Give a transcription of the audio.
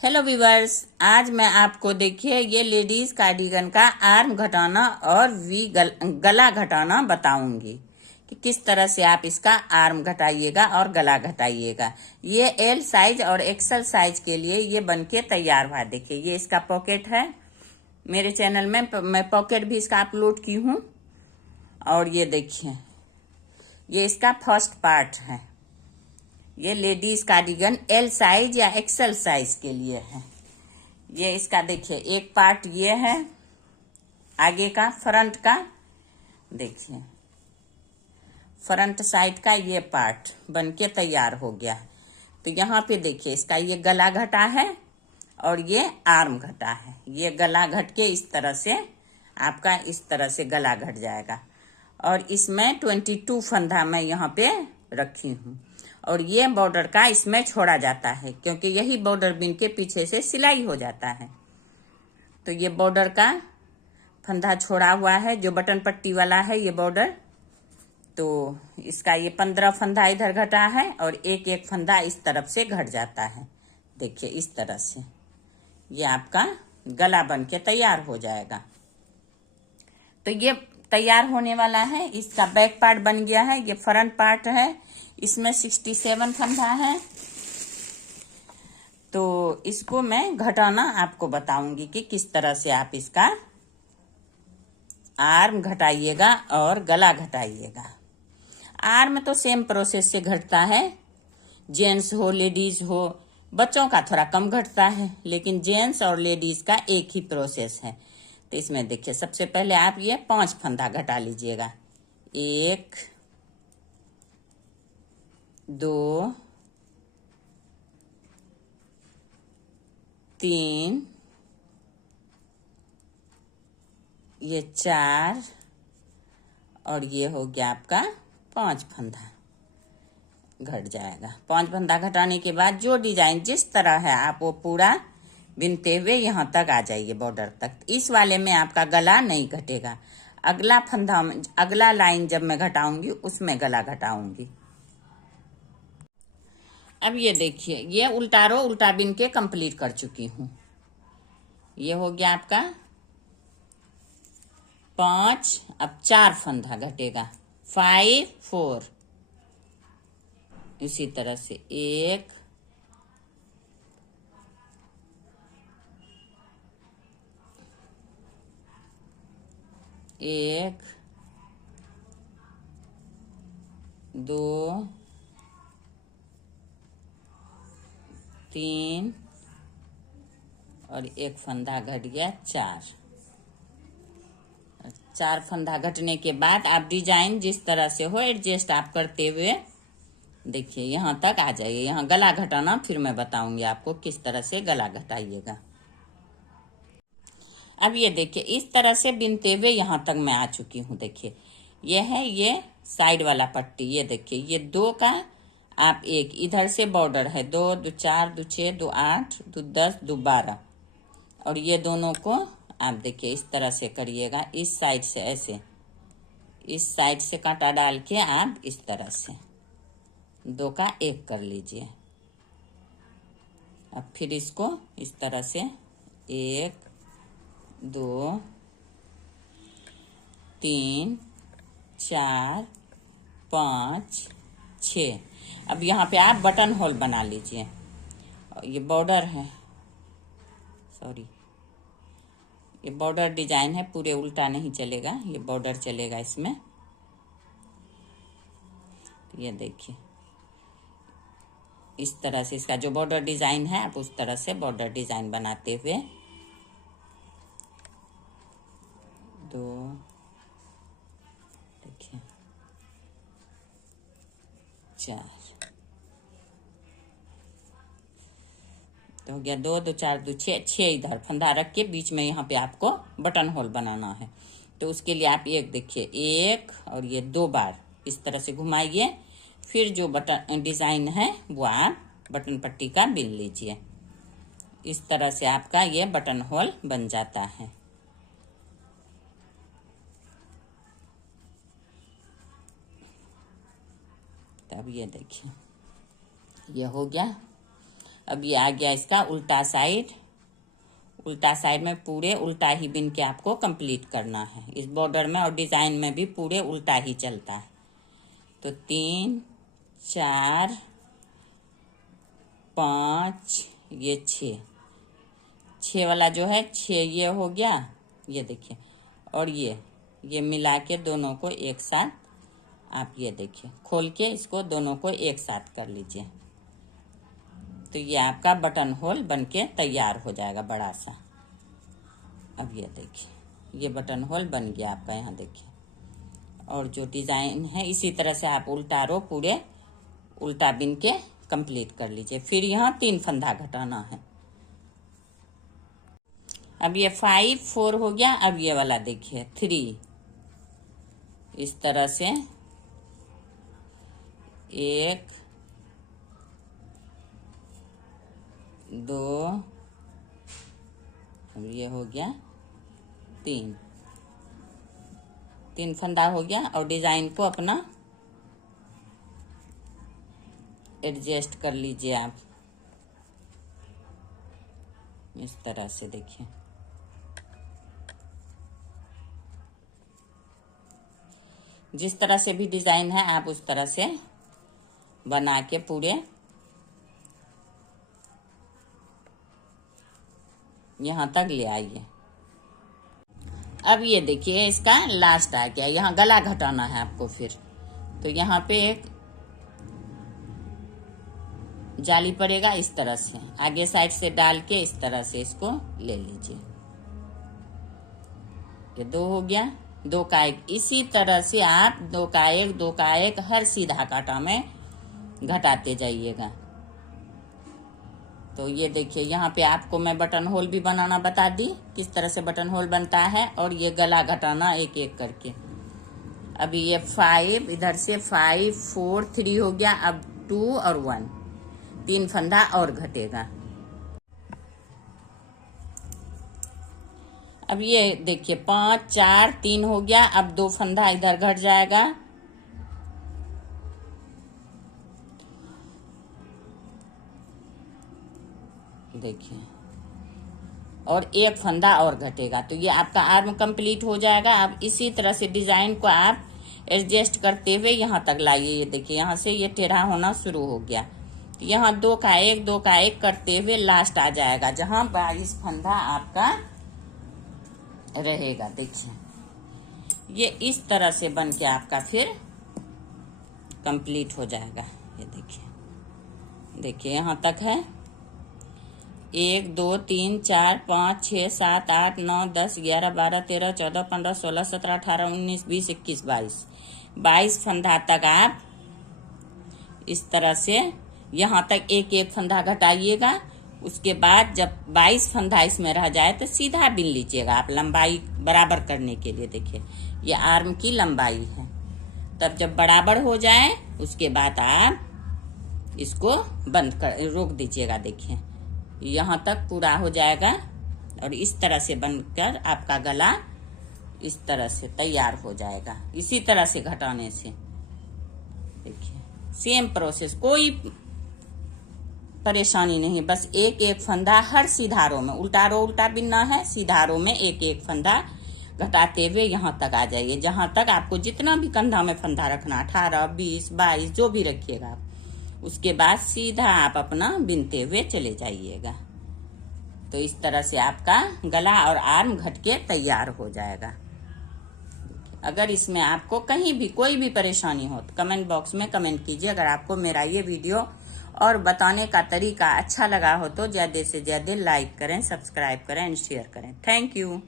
Hello viewers, आज मैं आपको देखिए ये लेडीज कार्डिगन का आर्म घटाना और गला घटाना बताऊंगी कि किस तरह से आप इसका आर्म घटाइएगा और गला घटाइएगा। ये एल साइज और एक्सल साइज के लिए ये बनके तैयार हुआ। देखिए ये इसका पॉकेट है। मेरे चैनल में मैं पॉकेट भी इसका अपलोड की हूँ। और ये देखिए ये इसका फर्स्ट पार्ट है। ये लेडीज कार्डिगन एल साइज या एक्सल साइज के लिए है। ये इसका देखिए एक पार्ट ये है आगे का, फ्रंट का। देखिए फ्रंट साइड का ये पार्ट बनके तैयार हो गया। तो यहाँ पे देखिए इसका ये गला घटा है और ये आर्म घटा है। ये गला घट के इस तरह से आपका इस तरह से गला घट जाएगा। और इसमें 22 फंदा मैं यहाँ पे रखी हूँ। और ये बॉर्डर का इसमें छोड़ा जाता है क्योंकि यही बॉर्डर बिन के पीछे से सिलाई हो जाता है। तो ये बॉर्डर का फंदा छोड़ा हुआ है, जो बटन पट्टी वाला है ये बॉर्डर। तो इसका ये 15 फंदा इधर घटा है और एक एक फंदा इस तरफ से घट जाता है। देखिए इस तरह से ये आपका गला बन के तैयार हो जाएगा। तो ये तैयार होने वाला है। इसका बैक पार्ट बन गया है। ये फ्रंट पार्ट है, इसमें 67 फंदा है। तो इसको मैं घटाना आपको बताऊंगी कि किस तरह से आप इसका आर्म घटाइएगा और गला घटाइएगा। आर्म तो सेम प्रोसेस से घटता है, जेंट्स हो लेडीज हो। बच्चों का थोड़ा कम घटता है, लेकिन जेंट्स और लेडीज का एक ही प्रोसेस है। तो इसमें देखिए सबसे पहले आप ये 5 फंदा घटा लीजिएगा। 1 2 3 ये 4 और ये हो गया आपका 5 फंदा घट जाएगा। 5 फंदा घटाने के बाद जो डिजाइन जिस तरह है आप वो पूरा बिनते हुए यहाँ तक आ जाइए बॉर्डर तक। इस वाले में आपका गला नहीं घटेगा। अगला फंदा, अगला लाइन जब मैं घटाऊंगी उसमें गला घटाऊंगी। अब ये देखिए ये उल्टा रो उल्टा बिन के कंप्लीट कर चुकी हूँ। ये हो गया आपका 5। अब 4 फंदा घटेगा, 5 4। इसी तरह से 1 1 2 3 और एक फंदा घट गया 4। 4 फंदा घटने के बाद आप डिजाइन जिस तरह से हो एडजस्ट आप करते हुए देखिए यहाँ तक आ जाइए। यहाँ गला घटाना फिर मैं बताऊंगी आपको किस तरह से गला घटाइएगा। अब ये देखिए इस तरह से बिनते हुए यहाँ तक मैं आ चुकी हूँ। देखिए ये है ये साइड वाला पट्टी। ये देखिए ये 2 का आप एक इधर से बॉर्डर है, 2 2 4 2 6 2 8 2 10 2 12। और ये दोनों को आप देखिए इस तरह से करिएगा। इस साइड से ऐसे, इस साइड से कांटा डाल के आप इस तरह से 2 का एक कर लीजिए। अब फिर इसको इस तरह से 1 2 3 4 5 6। अब यहाँ पे आप बटन होल बना लीजिए। ये बॉर्डर है, सॉरी ये बॉर्डर डिजाइन है, पूरे उल्टा नहीं चलेगा, ये बॉर्डर चलेगा इसमें। तो ये देखिए इस तरह से इसका जो बॉर्डर डिजाइन है आप उस तरह से बॉर्डर डिजाइन बनाते हुए 2 देखिए 4। तो हो गया 2 2 4 2 6 6 इधर फंदा रख के बीच में यहाँ पे आपको बटन होल बनाना है। तो उसके लिए आप एक देखिए 1 और ये 2 बार इस तरह से घुमाइए। फिर जो बटन डिजाइन है वो आप बटन पट्टी का बिन लीजिए। इस तरह से आपका ये बटन होल बन जाता है। तब ये देखिए ये हो गया। अब ये आ गया इसका उल्टा साइड। उल्टा साइड में पूरे उल्टा ही बिन के आपको कंप्लीट करना है। इस बॉर्डर में और डिजाइन में भी पूरे उल्टा ही चलता है। तो 3 4 5 ये 6 वाला जो है 6 ये हो गया, ये देखिए। और ये मिला के दोनों को एक साथ आप ये देखिए खोल के इसको दोनों को एक साथ कर लीजिए। तो ये आपका बटन होल बनके तैयार हो जाएगा बड़ा सा। अब ये देखिए ये बटन होल बन गया आपका, यहाँ देखिए। और जो डिजाइन है इसी तरह से आप उल्टा रो पूरे उल्टा बिन के कंप्लीट कर लीजिए। फिर यहाँ 3 फंदा घटाना है। अब ये 5 4 हो गया। अब ये वाला देखिए 3, इस तरह से 1 2, अब ये हो गया 3 फंदा हो गया। और डिजाइन को अपना एडजस्ट कर लीजिए आप इस तरह से देखिए। जिस तरह से भी डिजाइन है आप उस तरह से बना के पूरे यहाँ तक ले आइए। अब ये देखिए इसका लास्ट आ गया। यहाँ गला घटाना है आपको। फिर तो यहाँ पे एक जाली पड़ेगा इस तरह से, आगे साइड से डाल के इस तरह से इसको ले लीजिए। ये 2 हो गया। 2 का 1 इसी तरह से आप 2 का 1 हर सीधा कांटा में घटाते जाइएगा। तो ये देखिए यहाँ पे आपको मैं बटन होल भी बनाना बता दी, किस तरह से बटन होल बनता है। और ये गला घटाना एक एक करके। अभी ये 5 इधर से 5 4 3 हो गया। अब 2 और 1 3 फंदा और घटेगा। अब ये देखिए 5 4 3 हो गया। अब 2 फंदा इधर घट जाएगा। देखिए और 1 फंदा और घटेगा। तो ये आपका आर्म कंप्लीट हो जाएगा। अब इसी तरह से डिजाइन को आप एडजस्ट करते हुए यहाँ तक लाइए। ये देखिए यहाँ से ये टेढ़ा होना शुरू हो गया। तो यहाँ 2 का 1 करते हुए लास्ट आ जाएगा जहाँ 22 फंदा आपका रहेगा। देखिए ये इस तरह से बन के आपका फिर कंप्लीट हो जाएगा। ये देखिए यहाँ तक है। 1 2 3 4 5 6 7 8 9 10 11 12 13 14 15 16 17 18 19 20 21 22 फंदा तक आप इस तरह से यहाँ तक एक एक फंदा घटाइएगा। उसके बाद जब 22 फंदा इसमें रह जाए तो सीधा बिन लीजिएगा आप, लंबाई बराबर करने के लिए। देखिए ये आर्म की लंबाई है। तब जब बराबर हो जाए उसके बाद आप इसको बंद कर रोक दीजिएगा। देखिए यहाँ तक पूरा हो जाएगा। और इस तरह से बनकर आपका गला इस तरह से तैयार हो जाएगा। इसी तरह से घटाने से देखिए सेम प्रोसेस, कोई परेशानी नहीं। बस एक एक फंदा हर सीधा रो में, उल्टा रो उल्टा बिनना है, सीधा रो में एक एक फंदा घटाते हुए यहाँ तक आ जाइए। जहां तक आपको जितना भी कंधा में फंदा रखना, 18 20 22 जो भी रखिएगा आप, उसके बाद सीधा आप अपना बिनते हुए चले जाइएगा। तो इस तरह से आपका गला और आर्म घट के तैयार हो जाएगा। अगर इसमें आपको कहीं भी कोई भी परेशानी हो तो कमेंट बॉक्स में कमेंट कीजिए। अगर आपको मेरा ये वीडियो और बताने का तरीका अच्छा लगा हो तो ज्यादा से ज्यादा लाइक करें, सब्सक्राइब करें एंड शेयर करें। Thank you.